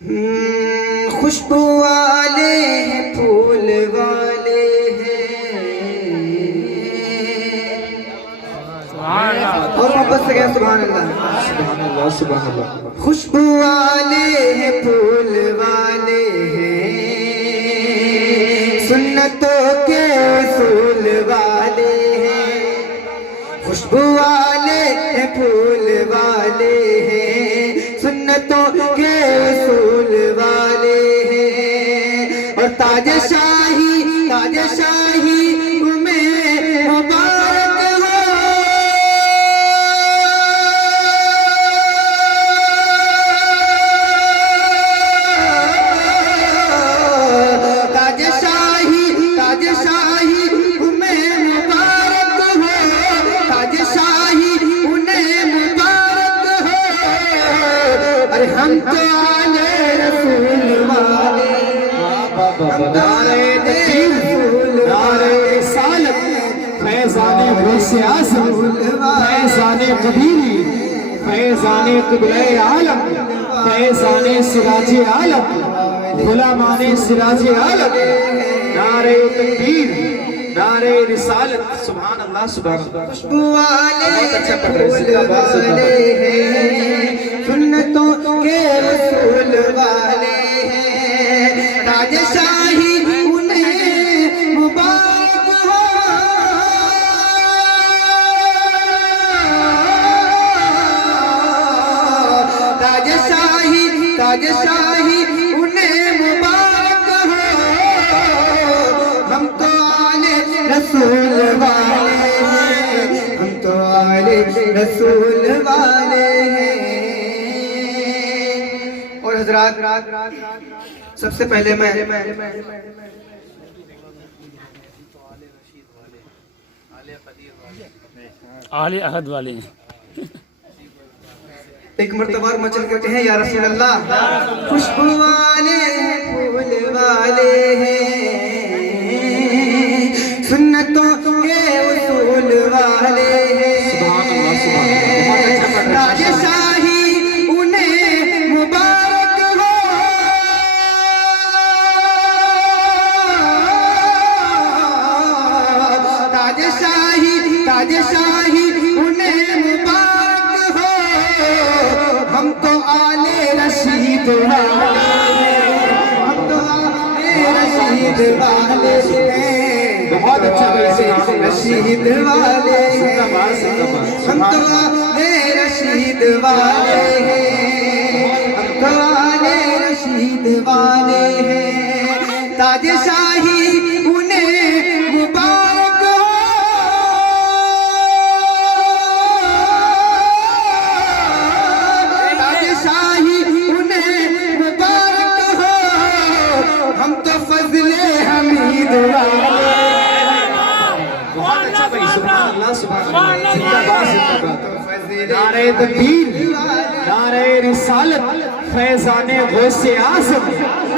खुशबू वाले हैं, फूल वाले हैं। और मोहब्बत से क्या सुभान अल्लाह, सुभान अल्लाह, सुभान अल्लाह। खुशबू वाले हैं, फूल वाले हैं, सुन्नतों के उसूल वाले हैं। खुशबू वाले हैं, फूल वाले हैं, सुन्नतों के उसूल वाले हैं। और ताज शाही तुम्हें मुबारक हो। ताज शाही तुम्हें मुबारक हो, ताज शाही उन्हें मुबारक हो। अरे हम तो आले रसूल वाले, फैज़ाने गौसे आज़म, फैज़ाने कबीरी, फैज़ाने क़िबले आलम, फैज़ाने सिराजे आलम, गुलामाने सिराजे आलम। नारे तकबीर, नारे रिसालत, सुभान अल्लाह, सुभान अल्लाह। खुशबू वाले फूल वाले हैं, सुन्नतों के रसूल वाले हैं। ताज शाही उन्हें मुबारक हो। ताज शाही उन्हें मुबारक हो। हम तो आले रसूल वाले हैं, हम तो आले रसूल वाले हैं। और हजरात, सबसे पहले मैं आले अहद वाले एक मर्तबा मचल कर कहें या रसूल अल्लाह। खुशबू वाले हैं, फूल वाले हैं, सुन्नतों के उसूल वाले हैं। ताज शाही उन्हें मुबारक हो। ताज शाही उन्हें मुबारक हो। हम तो आले रशीद वाले हैं, हम तो आले रशीद वाले हैं। बहुत अच्छा भाई, रशीद वाले हैं, हम तो आले रशीद वाले हैं, हम तो आले रशीद वाले हैं। ताज शाही उन्हें मुबारक हो। ताज शाही उन्हें मुबारक हो। हम तो फजले हमीद वाले, बहुत अच्छा भाई, सुभान अल्लाह, सुभान अल्लाह, जिंदाबाद, जिंदाबाद। नारे तकबीर, नारे रिसालत, फैज़ाने गौसे आज़म,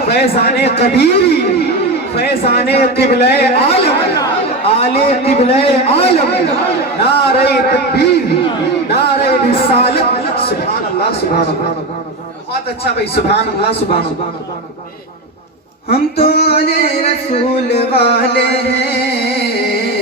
फैज़ाने कबीरी, फैज़ाने क़िबले आलम, आले क़िबले आलम। नारे तकबीर, नारे रिसालत, सुभान अल्लाह, सुभान अल्लाह। बहुत अच्छा भाई, सुभान अल्लाह, सुभान अल्लाह। हम तो आले रसूल वाले हैं।